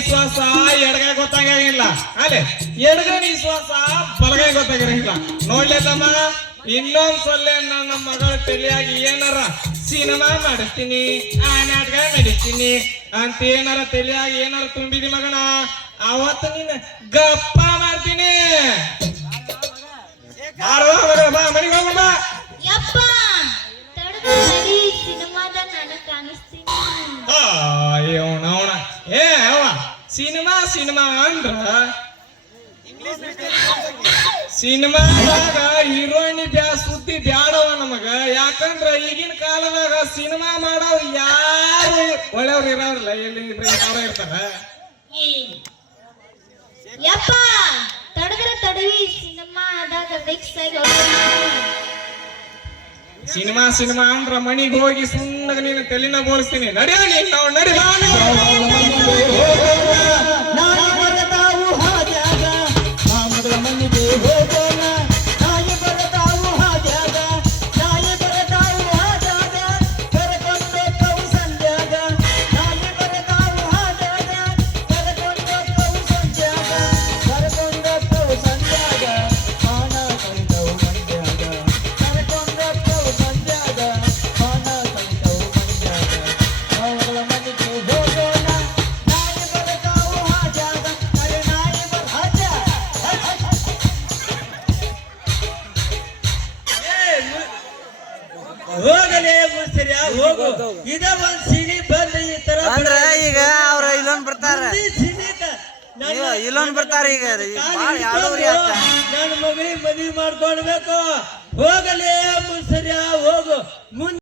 ನಿಶ್ವಾಸ ಎಡಗೈ ಗೊತ್ತಾಗಿಲ್ಲ ಅಲ್ಲೇ ಎಡಗೈ ನಿಶ್ವಾಸ ಬಲಗೈ ಗೊತ್ತಾಗಿರಂಗಿಲ್ಲ ನೋಡ್ಲೇ ತಮ್ಮ ಇನ್ನೊಂದ್ಸಲ ನನ್ನ ಮಗಳ ತಲೆಯಾಗಿ ಏನಾರ ಸಿನಿಮಾ ಮಾಡಿಸ್ತೀನಿ ಆ ನಾಟಕ ನಡಿಸ್ತೀನಿ ಅಂತ ಏನಾರ ತಲೆಯಾಗಿ ಏನಾರ ತುಂಬಿದಿ ಮಗನ ಅವತ್ತು ನೀನ್ ಗಪ್ಪ ಮಾಡ್ತೀನಿ ಮನೆಗೆ ಹೋಗಮ್ಮ ಅವನ ಏ ಅವ ಸಿನಿಮಾ ಅಂದ್ರ ಸಿನಿಮಾದಾಗ ಹೀರೋಯಿನಿ ಸುದ್ದಿ ಬ್ಯಾಡವ ನಮಗ ಯಾಕಂದ್ರ ಈಗಿನ ಕಾಲದಾಗ ಸಿನಿಮಾ ಮಾಡೋರು ಯಾರು ಒಳ್ಳೆಯವ್ರು ಇರೋರಲ್ಲ ಎಲ್ಲಿ ಇರ್ತಾರ ಸಿನಿಮಾ ಅಂದ್ರ ಮನಿಗೆ ಹೋಗಿ ಸುಮ್ಮಗ ನೀನು ತಲೆನ ಬೋಳಿಸ್ತೀನಿ ನಡಿಯ ನಾವು ನಡಿ ಹೋಗಲೇ ಮುಸ್ರಿ ಹೋಗು ಇದ ಒಂದ್ ಸಿನಿ ಬಂದ ಈ ತರ ಅಂದ್ರ ಈಗ ಅವ್ರ ಇಲ್ಲೊಂದ್ ಬರ್ತಾರ ಇಲ್ಲೊಂದ್ ಬರ್ತಾರ ಈಗ ನನ್ನ ಮಗಳಿಗೆ ಮದುವೆ ಮಾಡ್ಕೊಳ್ಬೇಕು ಹೋಗಲೇ ಮುಸ್ರಿ ಹೋಗು